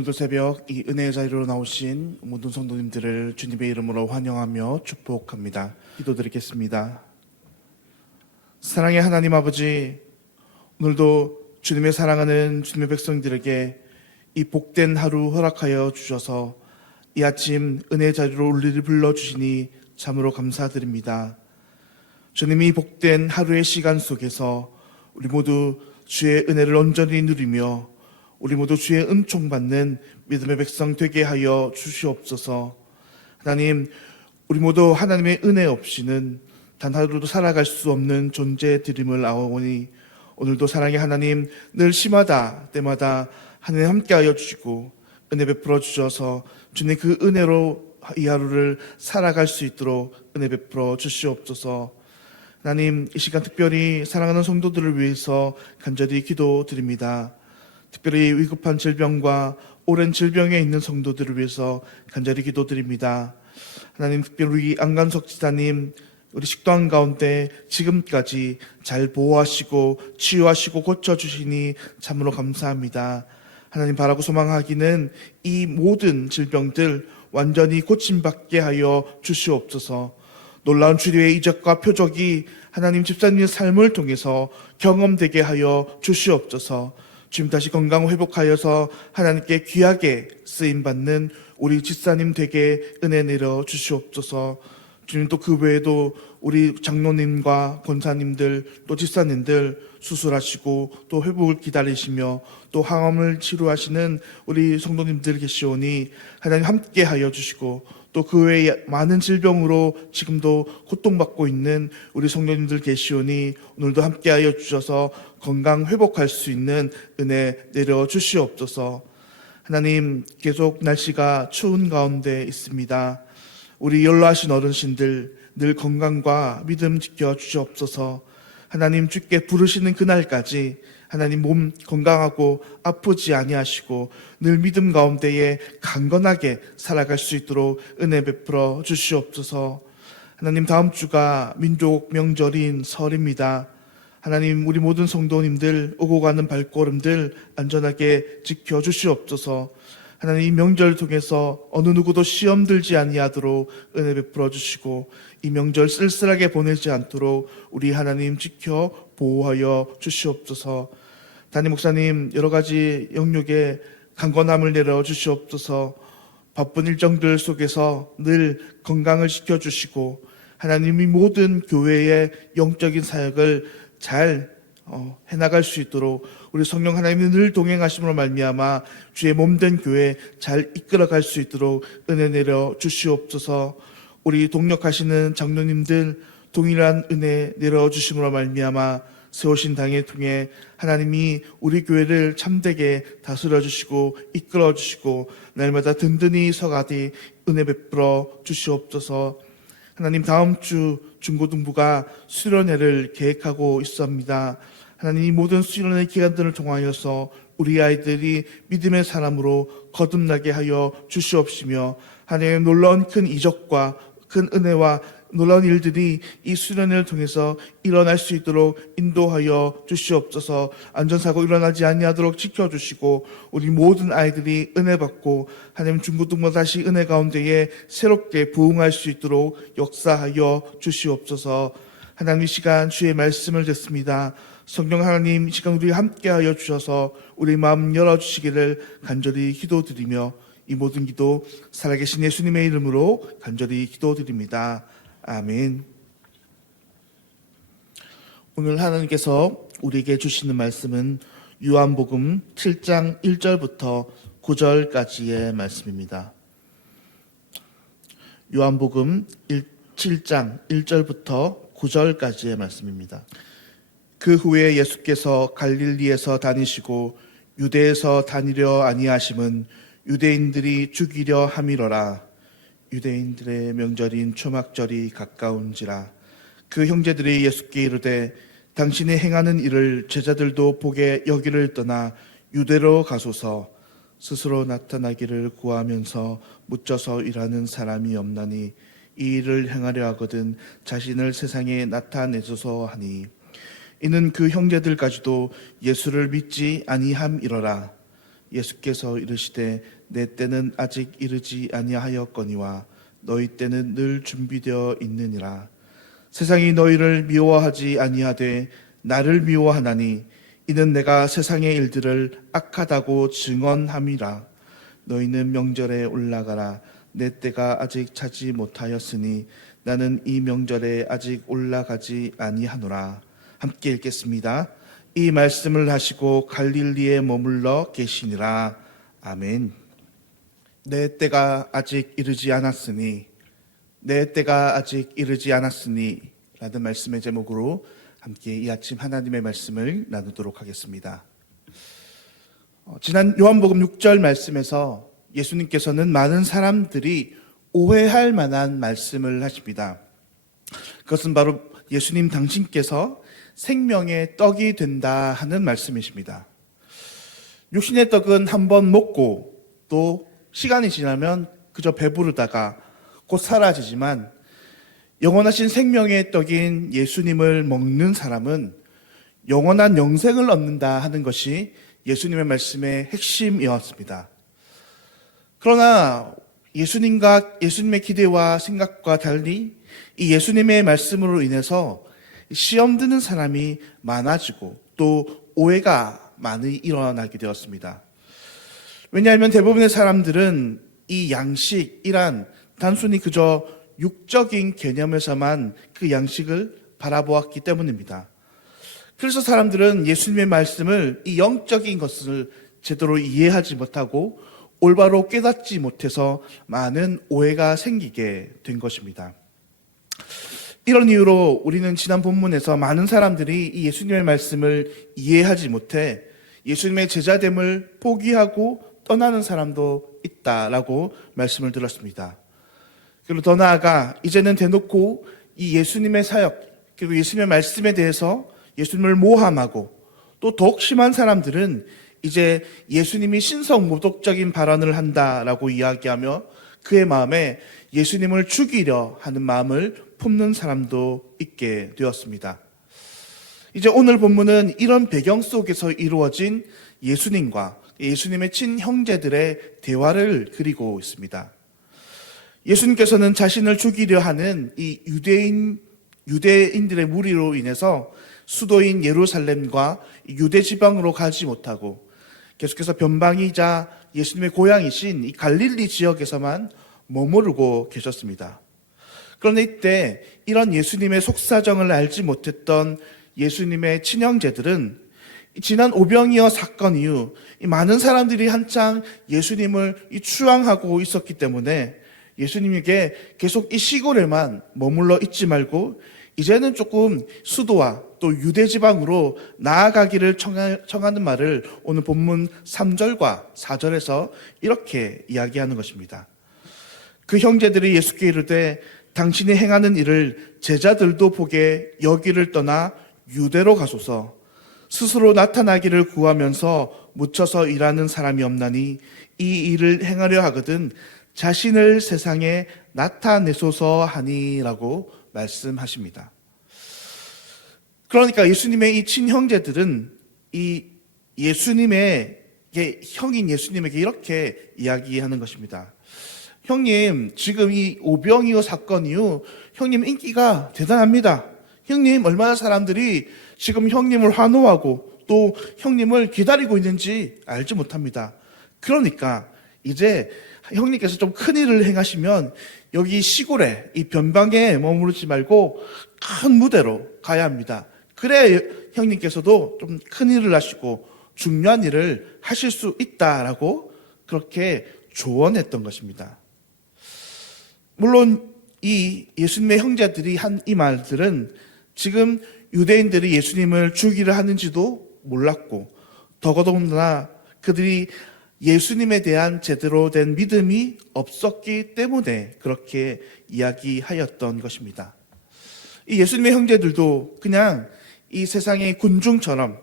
오늘도 새벽 이 은혜의 자리로 나오신 모든 성도님들을 주님의 이름으로 환영하며 축복합니다. 기도드리겠습니다. 사랑의 하나님 아버지, 오늘도 주님의 사랑하는 주님의 백성들에게 이 복된 하루 허락하여 주셔서 이 아침 은혜의 자리로 우리를 불러주시니 참으로 감사드립니다. 주님이 복된 하루의 시간 속에서 우리 모두 주의 은혜를 온전히 누리며 우리 모두 주의 은총 받는 믿음의 백성 되게 하여 주시옵소서. 하나님, 우리 모두 하나님의 은혜 없이는 단 하루도 살아갈 수 없는 존재들임을 아오니 오늘도 사랑의 하나님, 늘 시마다 때마다 하나님 함께하여 주시고 은혜 베풀어 주셔서 주님 그 은혜로 이 하루를 살아갈 수 있도록 은혜 베풀어 주시옵소서. 하나님, 이 시간 특별히 사랑하는 성도들을 위해서 간절히 기도드립니다. 특별히 위급한 질병과 오랜 질병에 있는 성도들을 위해서 간절히 기도드립니다. 하나님, 특별히 우리 안간석 지사님 우리 식도암 가운데 지금까지 잘 보호하시고 치유하시고 고쳐주시니 참으로 감사합니다. 하나님, 바라고 소망하기는 이 모든 질병들 완전히 고침받게 하여 주시옵소서. 놀라운 치료의 이적과 표적이 하나님 집사님의 삶을 통해서 경험되게 하여 주시옵소서. 주님 다시 건강 회복하여서 하나님께 귀하게 쓰임받는 우리 집사님 되게 은혜 내려 주시옵소서. 주님, 또 그 외에도 우리 장로님과 권사님들 또 집사님들 수술하시고 또 회복을 기다리시며 또 항암을 치료하시는 우리 성도님들 계시오니 하나님 함께 하여 주시고 또 그 외에 많은 질병으로 지금도 고통받고 있는 우리 성도님들 계시오니 오늘도 함께하여 주셔서 건강 회복할 수 있는 은혜 내려 주시옵소서. 하나님, 계속 날씨가 추운 가운데 있습니다. 우리 연로하신 어르신들 늘 건강과 믿음 지켜 주시옵소서. 하나님, 주께 부르시는 그날까지 하나님 몸 건강하고 아프지 아니하시고 늘 믿음 가운데에 강건하게 살아갈 수 있도록 은혜 베풀어 주시옵소서. 하나님, 다음 주가 민족 명절인 설입니다. 하나님, 우리 모든 성도님들 오고 가는 발걸음들 안전하게 지켜 주시옵소서. 하나님, 이 명절 통해서 어느 누구도 시험 들지 아니하도록 은혜 베풀어 주시고 이 명절 쓸쓸하게 보내지 않도록 우리 하나님 지켜 보호하여 주시옵소서. 담임 목사님 여러 가지 영역에 강건함을 내려 주시옵소서. 바쁜 일정들 속에서 늘 건강을 지켜주시고 하나님이 모든 교회의 영적인 사역을 잘 해나갈 수 있도록 우리 성령 하나님이 늘 동행하심으로 말미암아 주의 몸된 교회 잘 이끌어갈 수 있도록 은혜 내려 주시옵소서. 우리 동력하시는 장로님들 동일한 은혜 내려 주심으로 말미암아 세우신 당을 통해 하나님이 우리 교회를 참되게 다스려 주시고 이끌어 주시고 날마다 든든히 서가되 은혜 베풀어 주시옵소서. 하나님, 다음 주 중고등부가 수련회를 계획하고 있습니다. 하나님, 이 모든 수련회 기간들을 통하여서 우리 아이들이 믿음의 사람으로 거듭나게 하여 주시옵시며 하나님, 놀라운 큰 이적과 큰 은혜와 놀라운 일들이 이 수련회를 통해서 일어날 수 있도록 인도하여 주시옵소서. 안전사고 일어나지 아니하도록 지켜주시고 우리 모든 아이들이 은혜 받고 하나님 중고등부 다시 은혜 가운데에 새롭게 부흥할 수 있도록 역사하여 주시옵소서. 하나님, 이 시간 주의 말씀을 듣습니다. 성령 하나님, 이 시간 우리 함께하여 주셔서 우리 마음 열어주시기를 간절히 기도드리며 이 모든 기도 살아계신 예수님의 이름으로 간절히 기도드립니다. 아멘. 오늘 하나님께서 우리에게 주시는 말씀은 요한복음 7장 1절부터 9절까지의 말씀입니다. 요한복음 7장 1절부터 9절까지의 말씀입니다. 그 후에 예수께서 갈릴리에서 다니시고 유대에서 다니려 아니하심은 유대인들이 죽이려 함이로라. 유대인들의 명절인 초막절이 가까운지라. 그 형제들이 예수께 이르되 당신이 행하는 일을 제자들도 보게 여기를 떠나 유대로 가소서. 스스로 나타나기를 구하면서 묻혀서 일하는 사람이 없나니 이 일을 행하려 하거든 자신을 세상에 나타내소서 하니 이는 그 형제들까지도 예수를 믿지 아니함이로라. 예수께서 이르시되 내 때는 아직 이르지 아니하였거니와 너희 때는 늘 준비되어 있느니라. 세상이 너희를 미워하지 아니하되 나를 미워하나니 이는 내가 세상의 일들을 악하다고 증언함이라. 너희는 명절에 올라가라. 내 때가 아직 차지 못하였으니 나는 이 명절에 아직 올라가지 아니하노라. 함께 읽겠습니다. 이 말씀을 하시고 갈릴리에 머물러 계시니라. 아멘. 내 때가 아직 이르지 않았으니, 내 때가 아직 이르지 않았으니 라는 말씀의 제목으로 함께 이 아침 하나님의 말씀을 나누도록 하겠습니다. 지난 요한복음 6절 말씀에서 예수님께서는 많은 사람들이 오해할 만한 말씀을 하십니다. 그것은 바로 예수님 당신께서 생명의 떡이 된다 하는 말씀이십니다. 육신의 떡은 한번 먹고 또 시간이 지나면 그저 배부르다가 곧 사라지지만 영원하신 생명의 떡인 예수님을 먹는 사람은 영원한 영생을 얻는다 하는 것이 예수님의 말씀의 핵심이었습니다. 그러나 예수님의 기대와 생각과 달리 이 예수님의 말씀으로 인해서 시험 드는 사람이 많아지고 또 오해가 많이 일어나게 되었습니다. 왜냐하면 대부분의 사람들은 이 양식이란 단순히 그저 육적인 개념에서만 그 양식을 바라보았기 때문입니다. 그래서 사람들은 예수님의 말씀을 이 영적인 것을 제대로 이해하지 못하고 올바로 깨닫지 못해서 많은 오해가 생기게 된 것입니다. 이런 이유로 우리는 지난 본문에서 많은 사람들이 이 예수님의 말씀을 이해하지 못해 예수님의 제자됨을 포기하고 떠나는 사람도 있다라고 말씀을 들었습니다. 그리고 더 나아가 이제는 대놓고 이 예수님의 사역 그리고 예수님의 말씀에 대해서 예수님을 모함하고 또 더욱 심한 사람들은 이제 예수님이 신성모독적인 발언을 한다라고 이야기하며 그의 마음에 예수님을 죽이려 하는 마음을 품는 사람도 있게 되었습니다. 이제 오늘 본문은 이런 배경 속에서 이루어진 예수님의 친형제들의 대화를 그리고 있습니다. 예수님께서는 자신을 죽이려 하는 이 유대인들의 무리로 인해서 수도인 예루살렘과 유대 지방으로 가지 못하고 계속해서 변방이자 예수님의 고향이신 이 갈릴리 지역에서만 머무르고 계셨습니다. 그런데 이때 이런 예수님의 속사정을 알지 못했던 예수님의 친형제들은 지난 오병이어 사건 이후 많은 사람들이 한창 예수님을 추앙하고 있었기 때문에 예수님에게 계속 이 시골에만 머물러 있지 말고 이제는 조금 수도와 또 유대 지방으로 나아가기를 청하는 말을 오늘 본문 3절과 4절에서 이렇게 이야기하는 것입니다. 그 형제들이 예수께 이르되 당신이 행하는 일을 제자들도 보게 여기를 떠나 유대로 가소서. 스스로 나타나기를 구하면서 묻혀서 일하는 사람이 없나니 이 일을 행하려 하거든 자신을 세상에 나타내소서 하니라고 말씀하십니다. 그러니까 예수님의 이 친형제들은 이 예수님의 형인 예수님에게 이렇게 이야기하는 것입니다. 형님, 지금 이 오병이어 사건 이후 형님 인기가 대단합니다. 형님, 얼마나 사람들이 지금 형님을 환호하고 또 형님을 기다리고 있는지 알지 못합니다. 그러니까 이제 형님께서 좀 큰 일을 행하시면 여기 시골에 이 변방에 머무르지 말고 큰 무대로 가야 합니다. 그래 형님께서도 좀 큰 일을 하시고 중요한 일을 하실 수 있다라고 그렇게 조언했던 것입니다. 물론 이 예수님의 형제들이 한 이 말들은 지금 유대인들이 예수님을 죽이려 하는지도 몰랐고 더더군다나 그들이 예수님에 대한 제대로 된 믿음이 없었기 때문에 그렇게 이야기하였던 것입니다. 이 예수님의 형제들도 그냥 이 세상의 군중처럼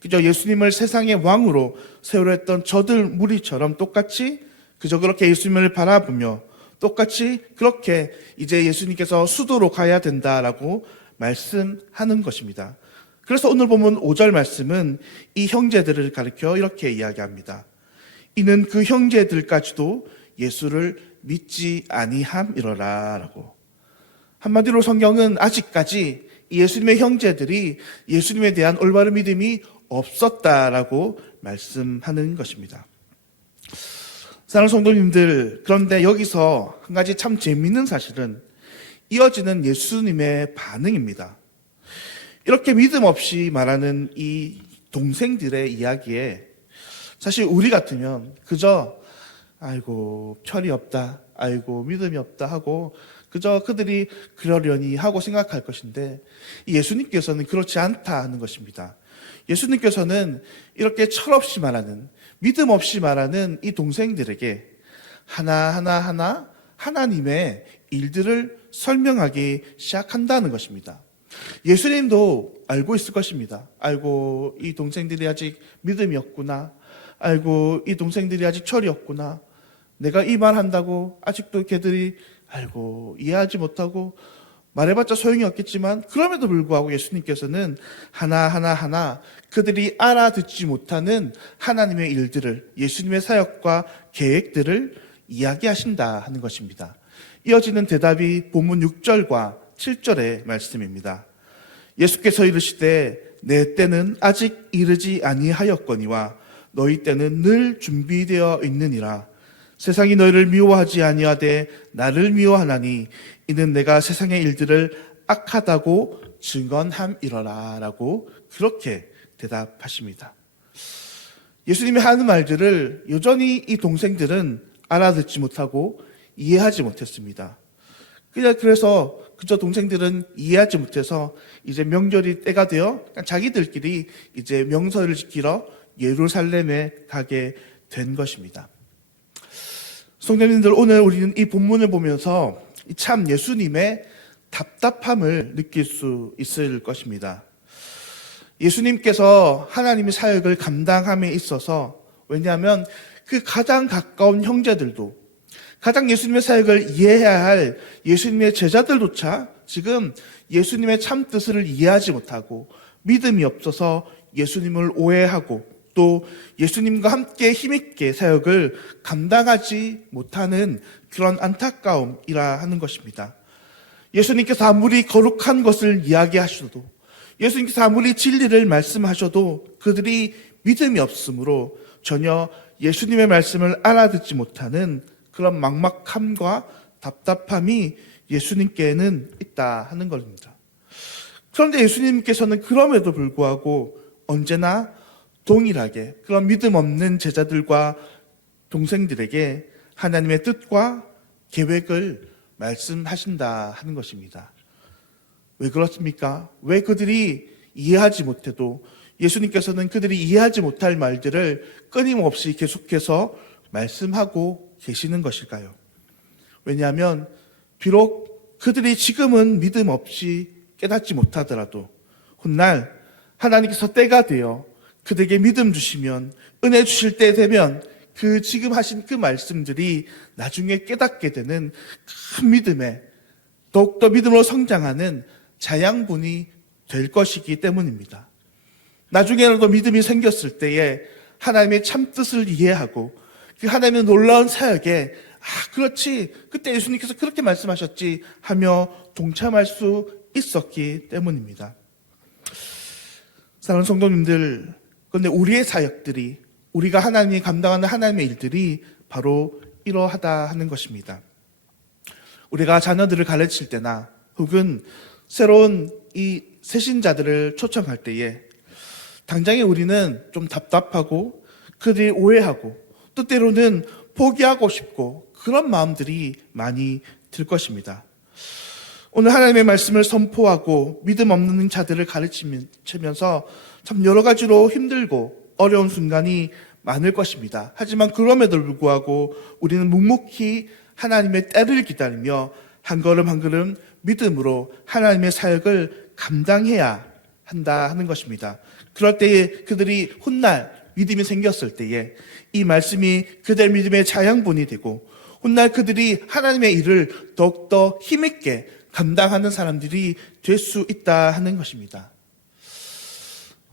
그저 예수님을 세상의 왕으로 세우려 했던 저들 무리처럼 똑같이 그저 그렇게 예수님을 바라보며 똑같이 그렇게 이제 예수님께서 수도로 가야 된다라고 말씀하는 것입니다. 그래서 오늘 보면 5절 말씀은 이 형제들을 가리켜 이렇게 이야기합니다. 이는 그 형제들까지도 예수를 믿지 아니함이러라 라고. 한마디로 성경은 아직까지 예수님의 형제들이 예수님에 대한 올바른 믿음이 없었다라고 말씀하는 것입니다. 사랑하는 성도님들, 그런데 여기서 한 가지 참 재미있는 사실은 이어지는 예수님의 반응입니다. 이렇게 믿음 없이 말하는 이 동생들의 이야기에 사실 우리 같으면 그저 아이고 철이 없다, 아이고 믿음이 없다 하고 그저 그들이 그러려니 하고 생각할 것인데 예수님께서는 그렇지 않다 하는 것입니다. 예수님께서는 이렇게 철없이 말하는, 믿음 없이 말하는 이 동생들에게 하나하나 하나님의 일들을 설명하기 시작한다는 것입니다. 예수님도 알고 있을 것입니다. 아이고 이 동생들이 아직 믿음이 없구나, 아이고 이 동생들이 아직 철이 없구나, 내가 이 말 한다고 아직도 걔들이 아이고 이해하지 못하고 말해봤자 소용이 없겠지만 그럼에도 불구하고 예수님께서는 하나하나 그들이 알아듣지 못하는 하나님의 일들을, 예수님의 사역과 계획들을 이야기하신다 하는 것입니다. 이어지는 대답이 본문 6절과 7절의 말씀입니다. 예수께서 이르시되 내 때는 아직 이르지 아니하였거니와 너희 때는 늘 준비되어 있느니라. 세상이 너희를 미워하지 아니하되 나를 미워하나니 이는 내가 세상의 일들을 악하다고 증언함이러라 라고 그렇게 대답하십니다. 예수님이 하는 말들을 여전히 이 동생들은 알아듣지 못하고 이해하지 못했습니다. 그래서 그저 동생들은 이해하지 못해서 이제 명절이 때가 되어 자기들끼리 이제 명절을 지키러 예루살렘에 가게 된 것입니다. 성도님들, 오늘 우리는 이 본문을 보면서 참 예수님의 답답함을 느낄 수 있을 것입니다. 예수님께서 하나님의 사역을 감당함에 있어서, 왜냐하면 그 가장 가까운 형제들도, 가장 예수님의 사역을 이해해야 할 예수님의 제자들조차 지금 예수님의 참 뜻을 이해하지 못하고 믿음이 없어서 예수님을 오해하고 또 예수님과 함께 힘있게 사역을 감당하지 못하는 그런 안타까움이라 하는 것입니다. 예수님께서 아무리 거룩한 것을 이야기하셔도, 예수님께서 아무리 진리를 말씀하셔도 그들이 믿음이 없으므로 전혀 예수님의 말씀을 알아듣지 못하는 그런 막막함과 답답함이 예수님께는 있다 하는 것입니다. 그런데 예수님께서는 그럼에도 불구하고 언제나 동일하게 그런 믿음 없는 제자들과 동생들에게 하나님의 뜻과 계획을 말씀하신다 하는 것입니다. 왜 그렇습니까? 왜 그들이 이해하지 못해도 예수님께서는 그들이 이해하지 못할 말들을 끊임없이 계속해서 말씀하고 계시는 것일까요? 왜냐하면 비록 그들이 지금은 믿음 없이 깨닫지 못하더라도 훗날 하나님께서 때가 되어 그들에게 믿음 주시면, 은혜 주실 때 되면 그 지금 하신 그 말씀들이 나중에 깨닫게 되는 큰 믿음에 더욱더 믿음으로 성장하는 자양분이 될 것이기 때문입니다. 나중에라도 믿음이 생겼을 때에 하나님의 참 뜻을 이해하고 그 하나님의 놀라운 사역에 그렇지, 그때 예수님께서 그렇게 말씀하셨지 하며 동참할 수 있었기 때문입니다. 사랑하는 성도님들, 그런데 우리의 사역들이, 우리가 하나님이 감당하는 하나님의 일들이 바로 이러하다 하는 것입니다. 우리가 자녀들을 가르칠 때나 혹은 새로운 이 새신자들을 초청할 때에 당장에 우리는 좀 답답하고 그들이 오해하고 또 때로는 포기하고 싶고 그런 마음들이 많이 들 것입니다. 오늘 하나님의 말씀을 선포하고 믿음 없는 자들을 가르치면서 참 여러 가지로 힘들고 어려운 순간이 많을 것입니다. 하지만 그럼에도 불구하고 우리는 묵묵히 하나님의 때를 기다리며 한 걸음 한 걸음 믿음으로 하나님의 사역을 감당해야 한다 하는 것입니다. 그럴 때에 그들이 훗날 믿음이 생겼을 때에 이 말씀이 그들 믿음의 자양분이 되고 훗날 그들이 하나님의 일을 더욱더 힘있게 감당하는 사람들이 될 수 있다 하는 것입니다.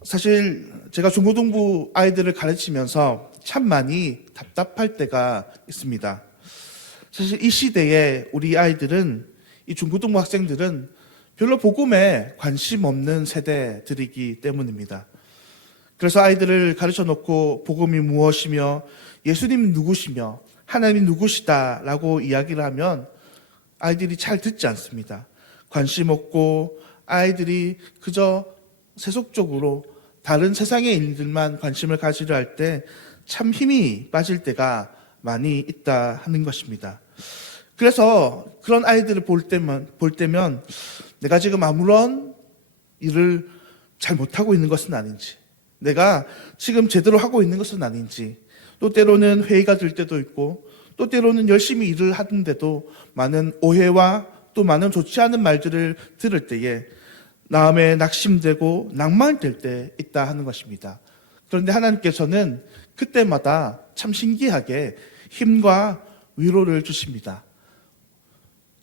사실 제가 중고등부 아이들을 가르치면서 참 많이 답답할 때가 있습니다. 사실 이 시대에 우리 아이들은, 이 중고등부 학생들은 별로 복음에 관심 없는 세대들이기 때문입니다. 그래서 아이들을 가르쳐 놓고 복음이 무엇이며 예수님이 누구시며 하나님이 누구시다라고 이야기를 하면 아이들이 잘 듣지 않습니다. 관심 없고 아이들이 그저 세속적으로 다른 세상의 일들만 관심을 가지려 할 때 참 힘이 빠질 때가 많이 있다 하는 것입니다. 그래서 그런 아이들을 볼 때면 내가 지금 아무런 일을 잘 못하고 있는 것은 아닌지, 내가 지금 제대로 하고 있는 것은 아닌지, 또 때로는 회의가 들 때도 있고 또 때로는 열심히 일을 하는데도 많은 오해와 또 많은 좋지 않은 말들을 들을 때에 마음에 낙심되고 낭만될 때 있다 하는 것입니다. 그런데 하나님께서는 그때마다 참 신기하게 힘과 위로를 주십니다.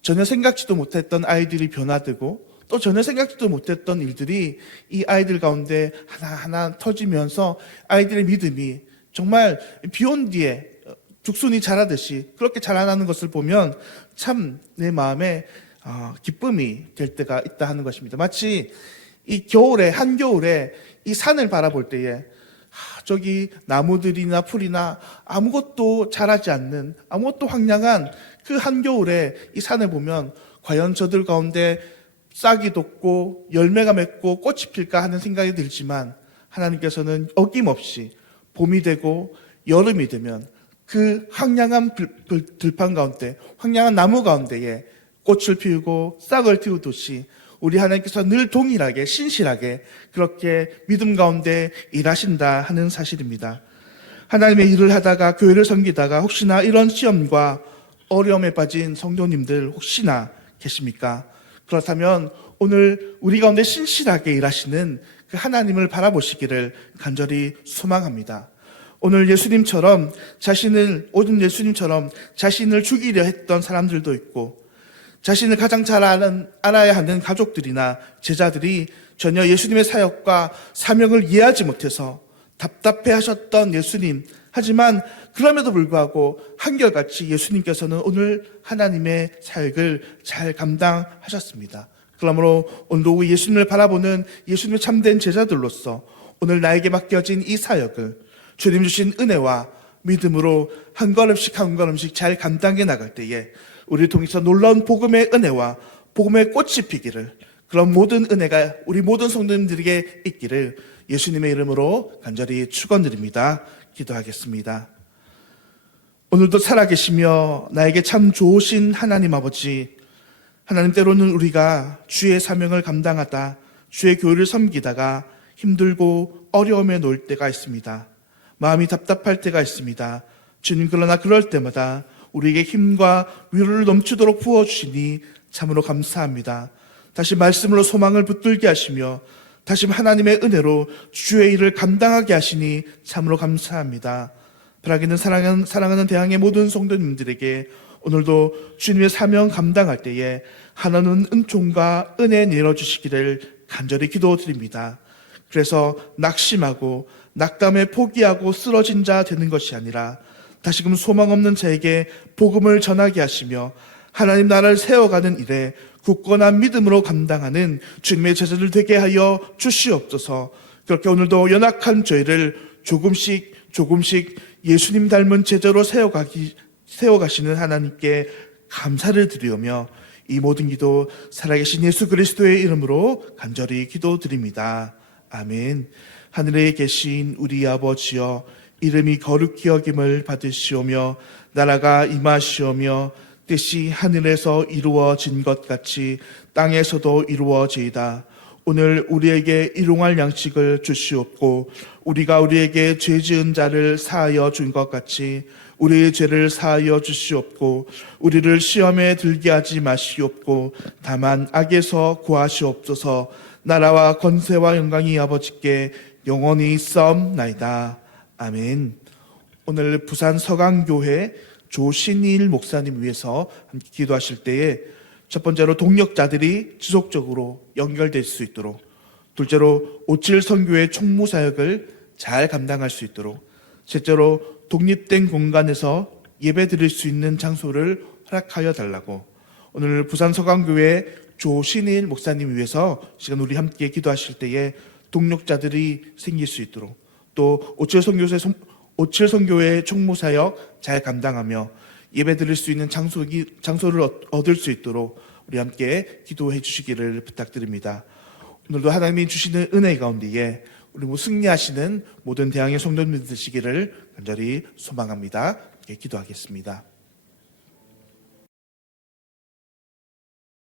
전혀 생각지도 못했던 아이들이 변화되고 또 전혀 생각지도 못했던 일들이 이 아이들 가운데 하나하나 터지면서 아이들의 믿음이 정말 비 온 뒤에 죽순이 자라듯이 그렇게 자라나는 것을 보면 참 내 마음에 기쁨이 될 때가 있다 하는 것입니다. 마치 이 겨울에, 한겨울에 이 산을 바라볼 때에 저기 나무들이나 풀이나 아무것도 자라지 않는, 아무것도 황량한 그 한겨울에 이 산을 보면 과연 저들 가운데 싹이 돋고 열매가 맺고 꽃이 필까 하는 생각이 들지만 하나님께서는 어김없이 봄이 되고 여름이 되면 그 황량한 들판 가운데, 황량한 나무 가운데에 꽃을 피우고 싹을 틔우듯이 우리 하나님께서 늘 동일하게 신실하게 그렇게 믿음 가운데 일하신다 하는 사실입니다. 하나님의 일을 하다가 교회를 섬기다가 혹시나 이런 시험과 어려움에 빠진 성도님들 혹시나 계십니까? 그렇다면 오늘 우리 가운데 신실하게 일하시는 그 하나님을 바라보시기를 간절히 소망합니다. 오늘 예수님처럼 자신을 죽이려 했던 사람들도 있고 자신을 가장 잘 알아야 하는 가족들이나 제자들이 전혀 예수님의 사역과 사명을 이해하지 못해서 답답해 하셨던 예수님. 하지만 그럼에도 불구하고 한결같이 예수님께서는 오늘 하나님의 사역을 잘 감당하셨습니다. 그러므로 오늘도 예수님을 바라보는 예수님의 참된 제자들로서 오늘 나에게 맡겨진 이 사역을 주님 주신 은혜와 믿음으로 한 걸음씩 잘 감당해 나갈 때에 우리를 통해서 놀라운 복음의 은혜와 복음의 꽃이 피기를, 그런 모든 은혜가 우리 모든 성도님들에게 있기를 예수님의 이름으로 간절히 축원드립니다. 기도하겠습니다. 오늘도 살아계시며 나에게 참 좋으신 하나님 아버지, 하나님, 때로는 우리가 주의 사명을 감당하다 주의 교회를 섬기다가 힘들고 어려움에 놓일 때가 있습니다. 마음이 답답할 때가 있습니다. 주님, 그러나 그럴 때마다 우리에게 힘과 위로를 넘치도록 부어주시니 참으로 감사합니다. 다시 말씀으로 소망을 붙들게 하시며 다시 하나님의 은혜로 주의 일을 감당하게 하시니 참으로 감사합니다. 바라기는 사랑하는 대항의 모든 성도님들에게 오늘도 주님의 사명 감당할 때에 하나는 은총과 은혜 내려주시기를 간절히 기도드립니다. 그래서 낙심하고 낙담에 포기하고 쓰러진 자 되는 것이 아니라 다시금 소망 없는 자에게 복음을 전하게 하시며 하나님 나라를 세워가는 일에 굳건한 믿음으로 감당하는 주님의 제자들 되게 하여 주시옵소서. 그렇게 오늘도 연약한 저희를 조금씩 예수님 닮은 제자로 세워가시는 하나님께 감사를 드리오며 이 모든 기도 살아계신 예수 그리스도의 이름으로 간절히 기도드립니다. 아멘. 하늘에 계신 우리 아버지여, 이름이 거룩히 여김을 받으시오며 나라가 임하시오며 뜻이 하늘에서 이루어진 것 같이 땅에서도 이루어지이다. 오늘 우리에게 일용할 양식을 주시옵고 우리가 우리에게 죄 지은 자를 사하여 준 것 같이 우리의 죄를 사하여 주시옵고 우리를 시험에 들게 하지 마시옵고 다만 악에서 구하시옵소서. 나라와 권세와 영광이 아버지께 영원히 있사옵나이다. 아멘. 오늘 부산 서강교회 조신일 목사님 위해서 함께 기도하실 때에 첫 번째로 동역자들이 지속적으로 연결될 수 있도록, 둘째로 오칠 선교회 총무사역을 잘 감당할 수 있도록, 셋째로 독립된 공간에서 예배 드릴 수 있는 장소를 허락하여 달라고. 오늘 부산 서강교회 조신일 목사님 위해서 시간 우리 함께 기도하실 때에 동력자들이 생길 수 있도록, 또 오칠 선교회 총무사역 잘 감당하며 예배 드릴 수 있는 장소를 얻을 수 있도록 우리 함께 기도해 주시기를 부탁드립니다. 오늘도 하나님이 주시는 은혜 가운데에 우리 승리하시는 모든 대항의 성도님들 되시기를 간절히 소망합니다. 기도하겠습니다.